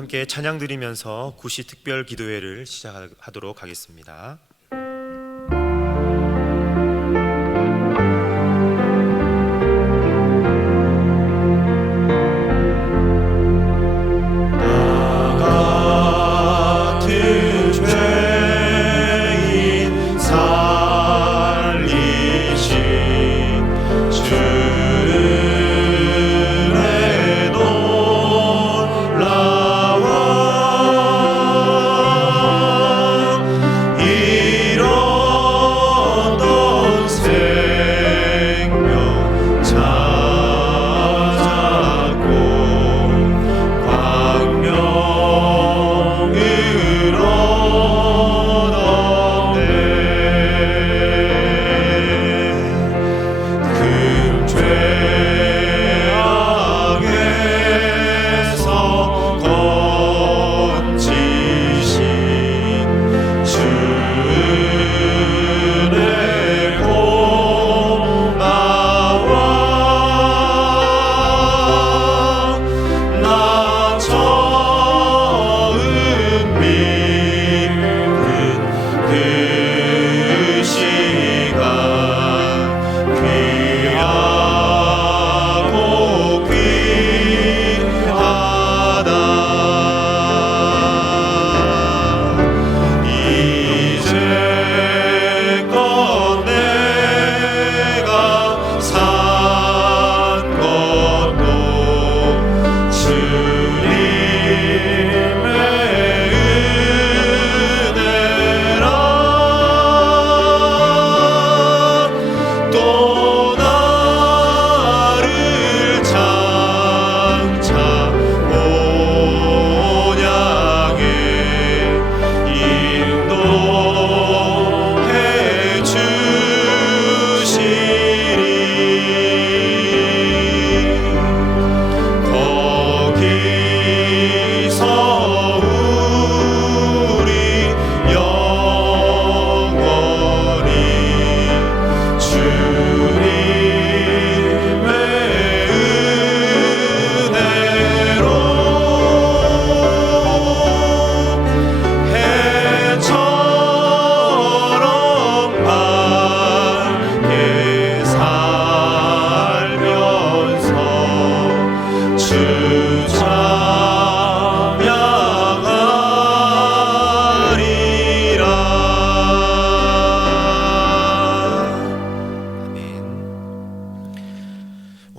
함께 찬양 드리면서 구시 특별 기도회를 시작하도록 하겠습니다.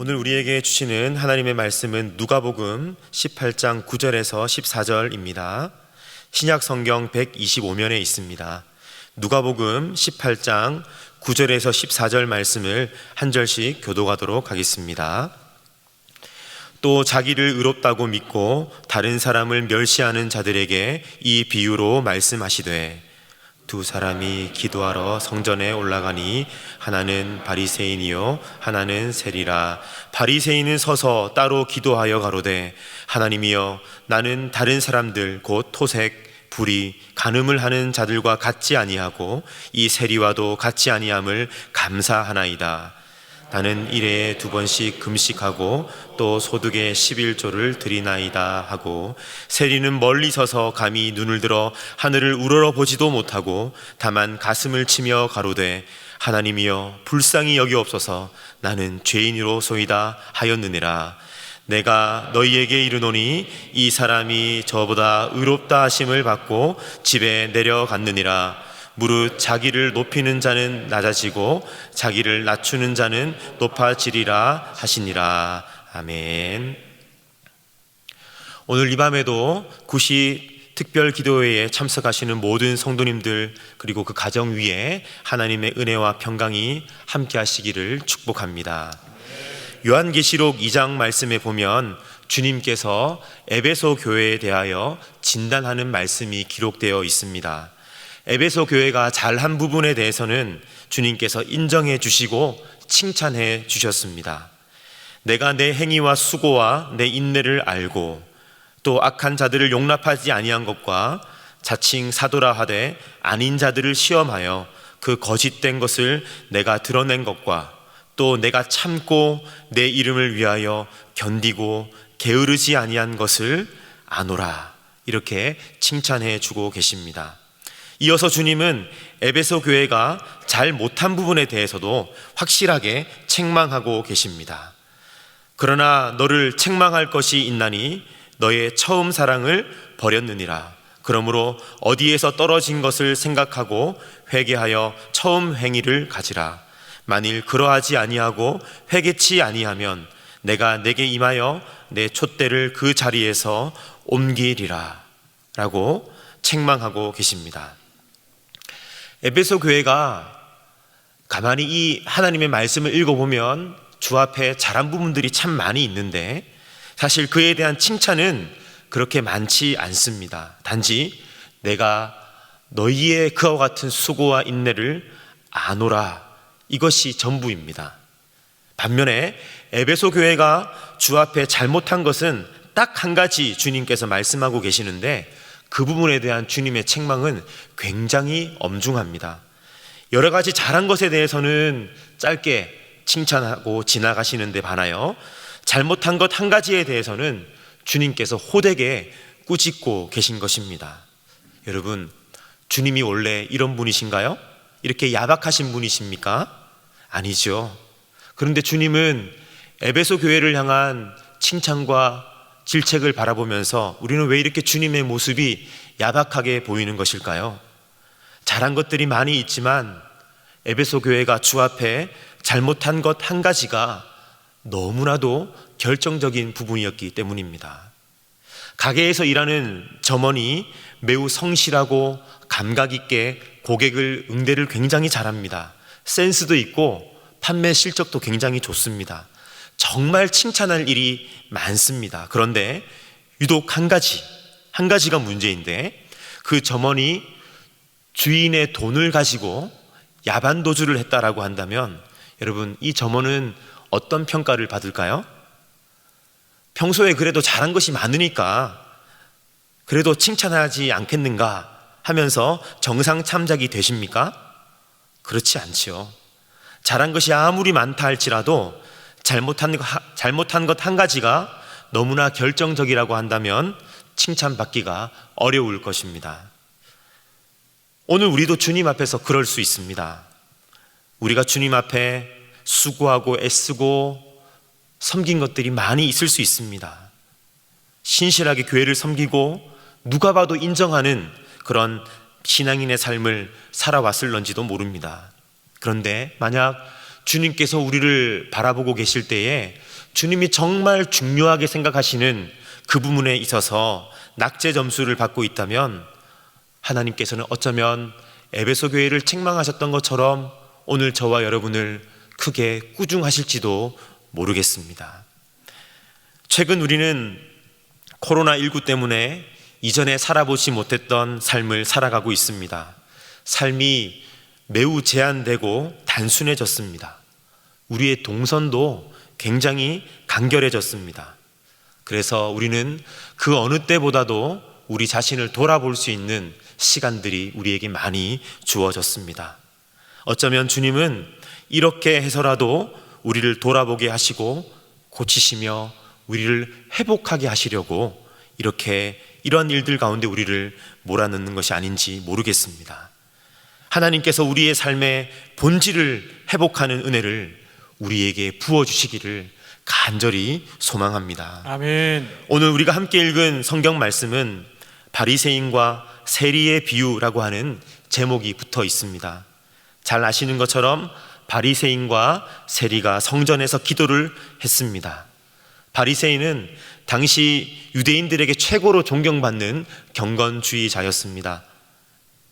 오늘 우리에게 주시는 하나님의 말씀은 누가복음 18장 9절에서 14절입니다. 신약 성경 125면에 있습니다. 누가복음 18장 9절에서 14절 말씀을 한 절씩 교독하도록 하겠습니다. 또 자기를 의롭다고 믿고 다른 사람을 멸시하는 자들에게 이 비유로 말씀하시되 두 사람이 기도하러 성전에 올라가니 하나는 바리새인이요 하나는 세리라. 바리새인은 서서 따로 기도하여 가로되 하나님이여 나는 다른 사람들 곧 토색, 불의, 간음을 하는 자들과 같지 아니하고 이 세리와도 같지 아니함을 감사하나이다. 나는 일에 2번씩 금식하고 또 소득의 11조를 드리나이다 하고 세리는 멀리 서서 감히 눈을 들어 하늘을 우러러보지도 못하고 다만 가슴을 치며 가로되 하나님이여 불쌍히 여기옵소서 나는 죄인이로소이다 하였느니라. 내가 너희에게 이르노니 이 사람이 저보다 의롭다 하심을 받고 집에 내려갔느니라. 무릇 자기를 높이는 자는 낮아지고 자기를 낮추는 자는 높아지리라 하시니라. 아멘. 오늘 이 밤에도 구시 특별 기도회에 참석하시는 모든 성도님들 그리고 그 가정 위에 하나님의 은혜와 평강이 함께 하시기를 축복합니다. 요한계시록 2장 말씀에 보면 주님께서 에베소 교회에 대하여 진단하는 말씀이 기록되어 있습니다. 에베소 교회가 잘한 부분에 대해서는 주님께서 인정해 주시고 칭찬해 주셨습니다. 내가 내 행위와 수고와 내 인내를 알고 또 악한 자들을 용납하지 아니한 것과 자칭 사도라 하되 아닌 자들을 시험하여 그 거짓된 것을 내가 드러낸 것과 또 내가 참고 내 이름을 위하여 견디고 게으르지 아니한 것을 아노라, 이렇게 칭찬해 주고 계십니다. 이어서 주님은 에베소 교회가 잘 못한 부분에 대해서도 확실하게 책망하고 계십니다. 그러나 너를 책망할 것이 있나니 너의 처음 사랑을 버렸느니라. 그러므로 어디에서 떨어진 것을 생각하고 회개하여 처음 행위를 가지라. 만일 그러하지 아니하고 회개치 아니하면 내가 내게 임하여 내 촛대를 그 자리에서 옮기리라 라고 책망하고 계십니다. 에베소 교회가 가만히 이 하나님의 말씀을 읽어보면 주 앞에 잘한 부분들이 참 많이 있는데 사실 그에 대한 칭찬은 그렇게 많지 않습니다. 단지 내가 너희의 그와 같은 수고와 인내를 아노라, 이것이 전부입니다. 반면에 에베소 교회가 주 앞에 잘못한 것은 딱 한 가지 주님께서 말씀하고 계시는데 그 부분에 대한 주님의 책망은 굉장히 엄중합니다. 여러 가지 잘한 것에 대해서는 짧게 칭찬하고 지나가시는데 반하여 잘못한 것 한 가지에 대해서는 주님께서 호되게 꾸짖고 계신 것입니다. 여러분, 주님이 원래 이런 분이신가요? 이렇게 야박하신 분이십니까? 아니죠. 그런데 주님은 에베소 교회를 향한 칭찬과 질책을 바라보면서 우리는 왜 이렇게 주님의 모습이 야박하게 보이는 것일까요? 잘한 것들이 많이 있지만 에베소 교회가 주 앞에 잘못한 것 한 가지가 너무나도 결정적인 부분이었기 때문입니다. 가게에서 일하는 점원이 매우 성실하고 감각 있게 고객을 응대를 굉장히 잘합니다. 센스도 있고 판매 실적도 굉장히 좋습니다. 정말 칭찬할 일이 많습니다. 그런데 유독 한 가지가 문제인데 그 점원이 주인의 돈을 가지고 야반도주를 했다라고 한다면 여러분, 이 점원은 어떤 평가를 받을까요? 평소에 그래도 잘한 것이 많으니까 그래도 칭찬하지 않겠는가 하면서 정상 참작이 되십니까? 그렇지 않지요. 잘한 것이 아무리 많다 할지라도 잘못한 것 한 가지가 너무나 결정적이라고 한다면 칭찬받기가 어려울 것입니다. 오늘 우리도 주님 앞에서 그럴 수 있습니다. 우리가 주님 앞에 수고하고 애쓰고 섬긴 것들이 많이 있을 수 있습니다. 신실하게 교회를 섬기고 누가 봐도 인정하는 그런 신앙인의 삶을 살아왔을런지도 모릅니다. 그런데 만약 주님께서 우리를 바라보고 계실 때에 주님이 정말 중요하게 생각하시는 그 부분에 있어서 낙제 점수를 받고 있다면 하나님께서는 어쩌면 에베소 교회를 책망하셨던 것처럼 오늘 저와 여러분을 크게 꾸중하실지도 모르겠습니다. 최근 우리는 코로나19 때문에 이전에 살아보지 못했던 삶을 살아가고 있습니다. 삶이 매우 제한되고 단순해졌습니다. 우리의 동선도 굉장히 간결해졌습니다. 그래서 우리는 그 어느 때보다도 우리 자신을 돌아볼 수 있는 시간들이 우리에게 많이 주어졌습니다. 어쩌면 주님은 이렇게 해서라도 우리를 돌아보게 하시고 고치시며 우리를 회복하게 하시려고 이런 일들 가운데 우리를 몰아넣는 것이 아닌지 모르겠습니다. 하나님께서 우리의 삶의 본질을 회복하는 은혜를 우리에게 부어주시기를 간절히 소망합니다. 아멘. 오늘 우리가 함께 읽은 성경 말씀은 바리새인과 세리의 비유라고 하는 제목이 붙어 있습니다. 잘 아시는 것처럼 바리새인과 세리가 성전에서 기도를 했습니다. 바리새인은 당시 유대인들에게 최고로 존경받는 경건주의자였습니다.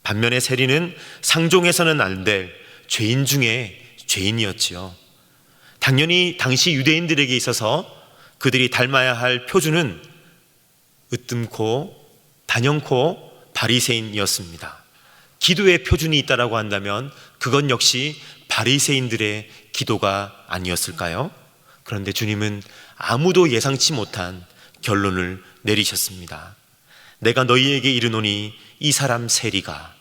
반면에 세리는 상종해서는 안 될 죄인 중에 죄인이었지요. 당연히 당시 유대인들에게 있어서 그들이 닮아야 할 표준은 으뜸코 단연코 바리새인이었습니다. 기도의 표준이 있다라고 한다면 그건 역시 바리새인들의 기도가 아니었을까요? 그런데 주님은 아무도 예상치 못한 결론을 내리셨습니다. 내가 너희에게 이르노니 이 사람 세리가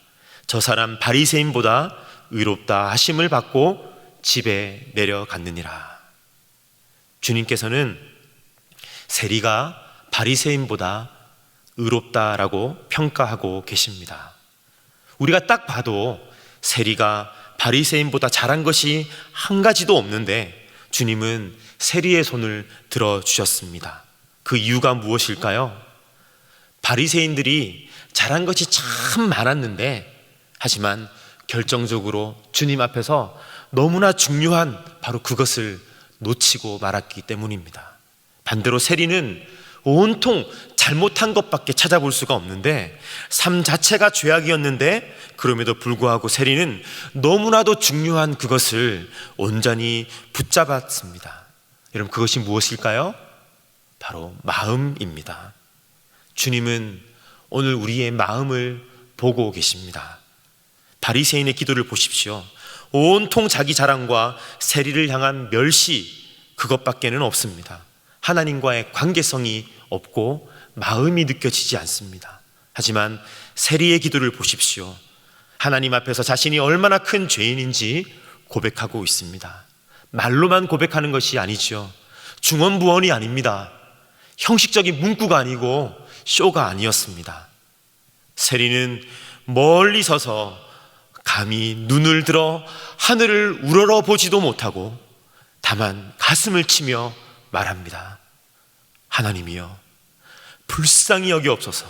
저 사람 바리새인보다 의롭다 하심을 받고 집에 내려갔느니라. 주님께서는 세리가 바리새인보다 의롭다라고 평가하고 계십니다. 우리가 딱 봐도 세리가 바리새인보다 잘한 것이 한 가지도 없는데 주님은 세리의 손을 들어주셨습니다. 그 이유가 무엇일까요? 바리새인들이 잘한 것이 참 많았는데 하지만 결정적으로 주님 앞에서 너무나 중요한 바로 그것을 놓치고 말았기 때문입니다. 반대로 세리는 온통 잘못한 것밖에 찾아볼 수가 없는데 삶 자체가 죄악이었는데 그럼에도 불구하고 세리는 너무나도 중요한 그것을 온전히 붙잡았습니다. 여러분, 그것이 무엇일까요? 바로 마음입니다. 주님은 오늘 우리의 마음을 보고 계십니다. 바리새인의 기도를 보십시오. 온통 자기 자랑과 세리를 향한 멸시, 그것밖에는 없습니다. 하나님과의 관계성이 없고 마음이 느껴지지 않습니다. 하지만 세리의 기도를 보십시오. 하나님 앞에서 자신이 얼마나 큰 죄인인지 고백하고 있습니다. 말로만 고백하는 것이 아니죠. 중언부언이 아닙니다. 형식적인 문구가 아니고 쇼가 아니었습니다. 세리는 멀리 서서 감히 눈을 들어 하늘을 우러러 보지도 못하고 다만 가슴을 치며 말합니다. 하나님이여, 불쌍히 여기옵소서.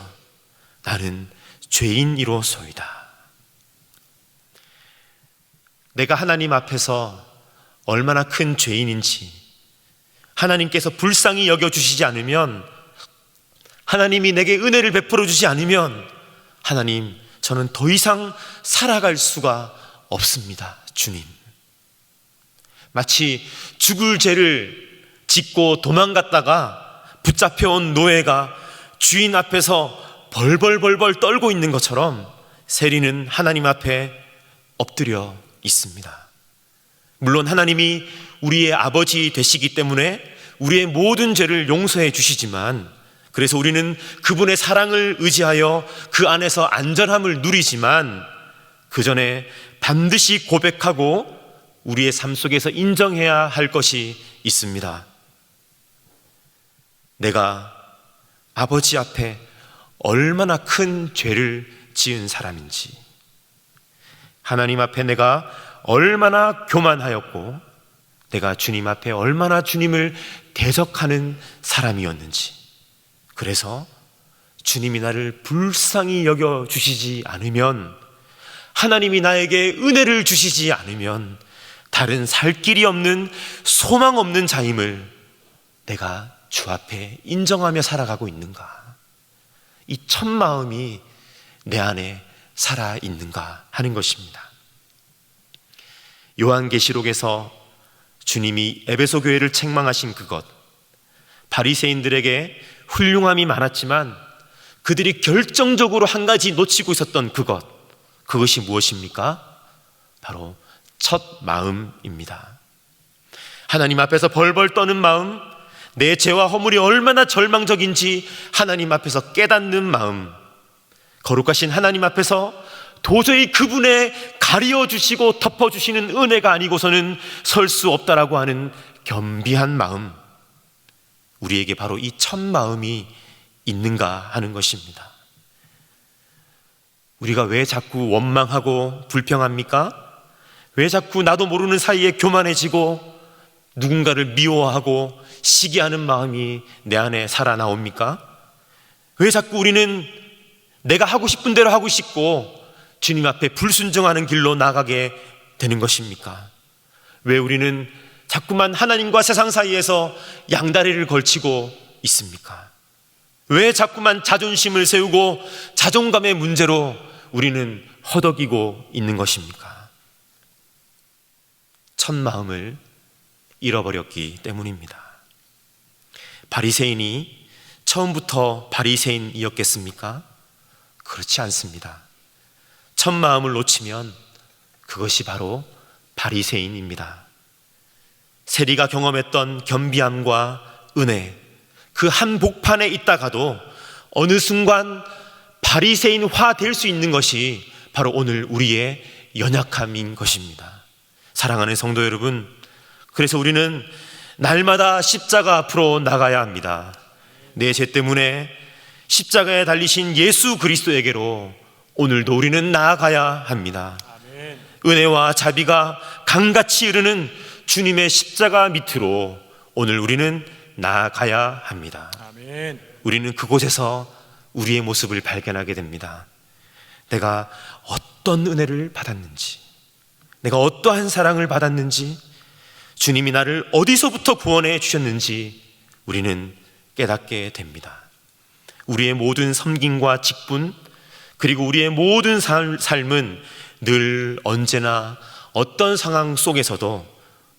나는 죄인이로소이다. 내가 하나님 앞에서 얼마나 큰 죄인인지 하나님께서 불쌍히 여겨주시지 않으면, 하나님이 내게 은혜를 베풀어 주지 않으면 하나님, 저는 더 이상 살아갈 수가 없습니다. 주님, 마치 죽을 죄를 짓고 도망갔다가 붙잡혀온 노예가 주인 앞에서 벌벌 떨고 있는 것처럼 세리는 하나님 앞에 엎드려 있습니다. 물론 하나님이 우리의 아버지 되시기 때문에 우리의 모든 죄를 용서해 주시지만, 그래서 우리는 그분의 사랑을 의지하여 그 안에서 안전함을 누리지만 그 전에 반드시 고백하고 우리의 삶 속에서 인정해야 할 것이 있습니다. 내가 아버지 앞에 얼마나 큰 죄를 지은 사람인지, 하나님 앞에 내가 얼마나 교만하였고 내가 주님 앞에 얼마나 주님을 대적하는 사람이었는지, 그래서 주님이 나를 불쌍히 여겨주시지 않으면, 하나님이 나에게 은혜를 주시지 않으면 다른 살 길이 없는 소망 없는 자임을 내가 주 앞에 인정하며 살아가고 있는가, 이 첫 마음이 내 안에 살아있는가 하는 것입니다. 요한계시록에서 주님이 에베소 교회를 책망하신 그것, 바리새인들에게 훌륭함이 많았지만 그들이 결정적으로 한 가지 놓치고 있었던 그것, 그것이 무엇입니까? 바로 첫 마음입니다. 하나님 앞에서 벌벌 떠는 마음, 내 죄와 허물이 얼마나 절망적인지 하나님 앞에서 깨닫는 마음, 거룩하신 하나님 앞에서 도저히 그분의 가려주시고 덮어주시는 은혜가 아니고서는 설 수 없다라고 하는 겸비한 마음, 우리에게 바로 이 첫 마음이 있는가 하는 것입니다. 우리가 왜 자꾸 원망하고 불평합니까? 왜 자꾸 나도 모르는 사이에 교만해지고 누군가를 미워하고 시기하는 마음이 내 안에 살아나옵니까? 왜 자꾸 우리는 내가 하고 싶은 대로 하고 싶고 주님 앞에 불순종하는 길로 나가게 되는 것입니까? 왜 우리는 자꾸만 하나님과 세상 사이에서 양다리를 걸치고 있습니까? 왜 자꾸만 자존심을 세우고 자존감의 문제로 우리는 허덕이고 있는 것입니까? 첫 마음을 잃어버렸기 때문입니다. 바리새인이 처음부터 바리새인이었겠습니까? 그렇지 않습니다. 첫 마음을 놓치면 그것이 바로 바리새인입니다. 세리가 경험했던 겸비함과 은혜, 그 한복판에 있다가도 어느 순간 바리새인화 될 수 있는 것이 바로 오늘 우리의 연약함인 것입니다. 사랑하는 성도 여러분, 그래서 우리는 날마다 십자가 앞으로 나가야 합니다. 내 죄 때문에 십자가에 달리신 예수 그리스도에게로 오늘도 우리는 나아가야 합니다. 은혜와 자비가 강같이 흐르는 주님의 십자가 밑으로 오늘 우리는 나아가야 합니다. 우리는 그곳에서 우리의 모습을 발견하게 됩니다. 내가 어떤 은혜를 받았는지, 내가 어떠한 사랑을 받았는지, 주님이 나를 어디서부터 구원해 주셨는지 우리는 깨닫게 됩니다. 우리의 모든 섬김과 직분, 그리고 우리의 모든 삶은 늘 언제나 어떤 상황 속에서도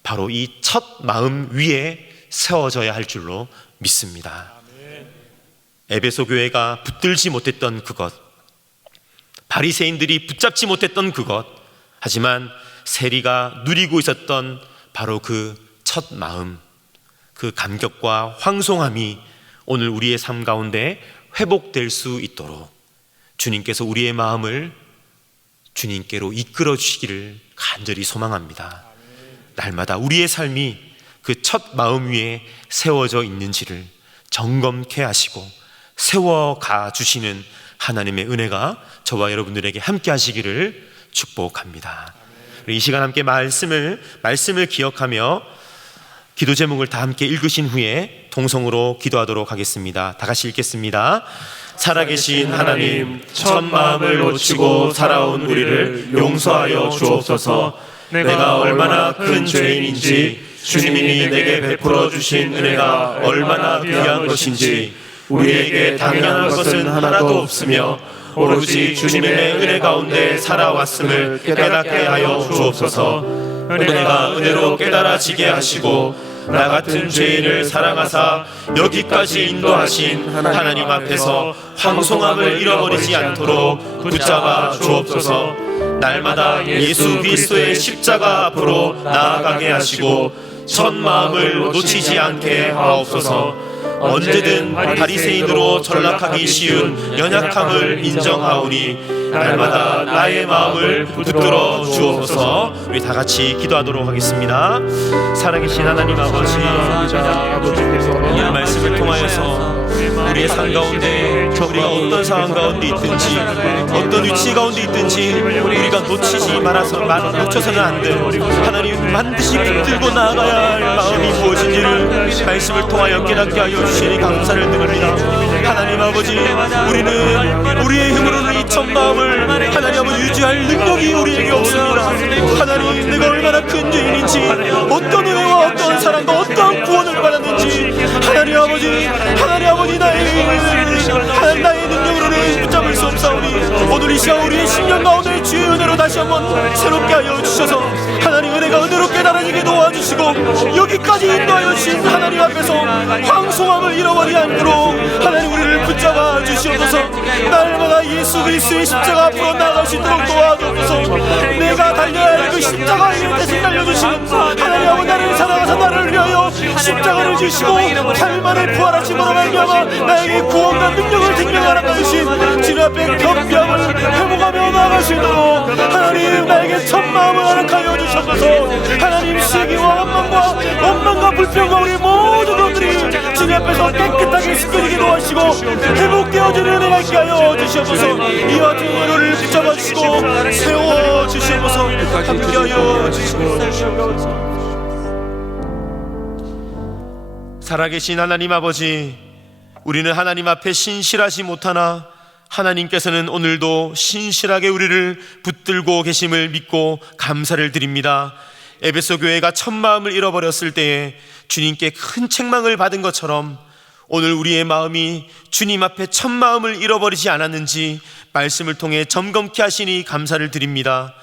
바로 이 첫 마음 위에 세워져야 할 줄로 믿습니다. 에베소 교회가 붙들지 못했던 그것, 바리새인들이 붙잡지 못했던 그것, 하지만 세리가 누리고 있었던 바로 그 첫 마음, 그 감격과 황송함이 오늘 우리의 삶 가운데 회복될 수 있도록 주님께서 우리의 마음을 주님께로 이끌어 주시기를 간절히 소망합니다. 날마다 우리의 삶이 그 첫 마음 위에 세워져 있는지를 점검케 하시고 세워가 주시는 하나님의 은혜가 저와 여러분들에게 함께 하시기를 축복합니다. 이 시간 함께 말씀을 기억하며 기도 제목을 다 함께 읽으신 후에 통성으로 기도하도록 하겠습니다. 다 같이 읽겠습니다. 살아계신 하나님, 첫 마음을 놓치고 살아온 우리를 용서하여 주옵소서. 내가 얼마나 큰 죄인인지, 주님이 내게 베풀어 주신 은혜가 얼마나 귀한 것인지, 우리에게 당연한 것은 하나도 없으며 오로지 주님의 은혜 가운데 살아왔음을 깨닫게 하여 주옵소서. 은혜가 은혜로 깨달아지게 하시고 나 같은 죄인을 사랑하사 여기까지 인도하신 하나님 앞에서 황송함을 잃어버리지 않도록 붙잡아 주옵소서. 날마다 예수 그리스도의 십자가 앞으로 나아가게 하시고 첫 마음을 놓치지 않게 하옵소서. 언제든 바리새인으로 전락하기 쉬운 연약함을 인정하오니 날마다 나의 마음을 붙들어 주옵소서. 우리 다 같이 기도하도록 하겠습니다. 살아계신 하나님 아버지, 이 말씀을 통하여서 우리의 삶 가운데 우리가 어떤 상황 가운데 있든지 어떤 위치 가운데 있든지 우리가 놓쳐서는 안 돼. 하나님 반드시 붙들고 나아가야 할 마음이 무엇인지를 말씀을 통하여 깨닫게 하여 주시니 감사를 드립니다. 하나님 아버지, 우리는 우리의 힘으로는 이 첫 마음을 하나님 아버지 유지할 능력이 우리에게 없습니다. 하나님, 내가 얼마나 큰 죄인인지, 어떤 은혜와 어떤 사랑과 어떤 구원을 받았는지 하나님 아버지 나의 능력으로는 붙잡을 수 없사오니 오늘 이 시간 우리의 심령 가운데 주의 은혜로 다시 한번 새롭게 하여 주셔서 하나님 은혜가 은혜로 깨달아지게 도와주시고 여기까지 인도하여 주신 하나님 앞에서 황송함을 잃어버리지 않도록 하나님 우리를 붙잡아 주시옵소서. 날마다 예수 그리스도의 십자가 앞으로 나아갈 수 있도록 도와주옵소서. 내가 달려야 할 그 십자가 위에 대신 달려주시는 하나님 아버지, 나를 사랑하사 나를 위하여 십자가를 지시고 8일 만에 부활하심으로 말미암아 나에게 구원과 능력을 증명하라 주신 주님 앞에 겸비함을 회복하며 나아갈 수 있도록 하나님 나에게 첫 마음을 허락하여 주셔서 하나님 시기와 원망과 불평과 우리 모든 것들이 주님 앞에서 깨끗하게 씻겨지게 도와주시고 회복되어지는 은혜가 있게 하여 주시옵소서. 이와 같은 은혜를 붙잡아 주시고 세워 주시옵소서. 함께하여 주시옵소서. 살아계신 하나님 아버지, 우리는 하나님 앞에 신실하지 못하나 하나님께서는 오늘도 신실하게 우리를 붙들고 계심을 믿고 감사를 드립니다. 에베소 교회가 첫 마음을 잃어버렸을 때에 주님께 큰 책망을 받은 것처럼 오늘 우리의 마음이 주님 앞에 첫 마음을 잃어버리지 않았는지 말씀을 통해 점검케 하시니 감사를 드립니다.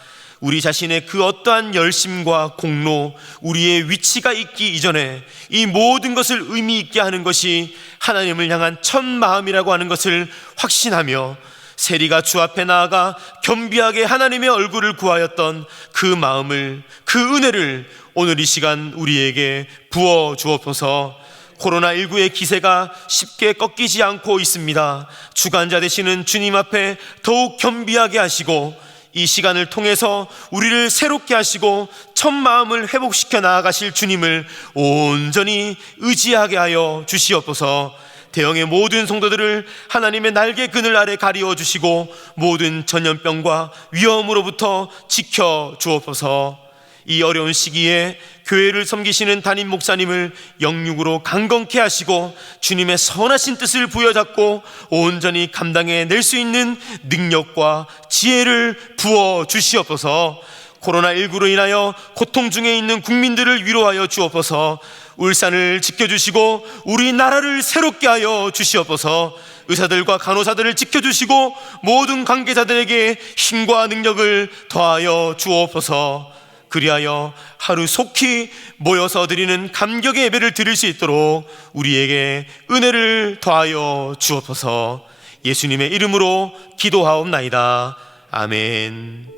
우리 자신의 그 어떠한 열심과 공로, 우리의 위치가 있기 이전에 이 모든 것을 의미 있게 하는 것이 하나님을 향한 첫 마음이라고 하는 것을 확신하며 세리가 주 앞에 나아가 겸비하게 하나님의 얼굴을 구하였던 그 마음을, 그 은혜를 오늘 이 시간 우리에게 부어 주옵소서. 코로나19의 기세가 쉽게 꺾이지 않고 있습니다. 주관자 되시는 주님 앞에 더욱 겸비하게 하시고 이 시간을 통해서 우리를 새롭게 하시고 첫 마음을 회복시켜 나아가실 주님을 온전히 의지하게 하여 주시옵소서. 대형의 모든 성도들을 하나님의 날개 그늘 아래 가리워 주시고 모든 전염병과 위험으로부터 지켜 주옵소서. 이 어려운 시기에 교회를 섬기시는 담임 목사님을 영육으로 강건케 하시고 주님의 선하신 뜻을 부여잡고 온전히 감당해낼 수 있는 능력과 지혜를 부어 주시옵소서. 코로나19로 인하여 고통 중에 있는 국민들을 위로하여 주옵소서. 울산을 지켜주시고 우리나라를 새롭게 하여 주시옵소서. 의사들과 간호사들을 지켜주시고 모든 관계자들에게 힘과 능력을 더하여 주옵소서. 그리하여 하루 속히 모여서 드리는 감격의 예배를 드릴 수 있도록 우리에게 은혜를 더하여 주옵소서. 예수님의 이름으로 기도하옵나이다. 아멘.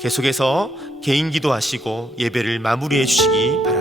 계속해서 개인 기도하시고 예배를 마무리해 주시기 바랍니다.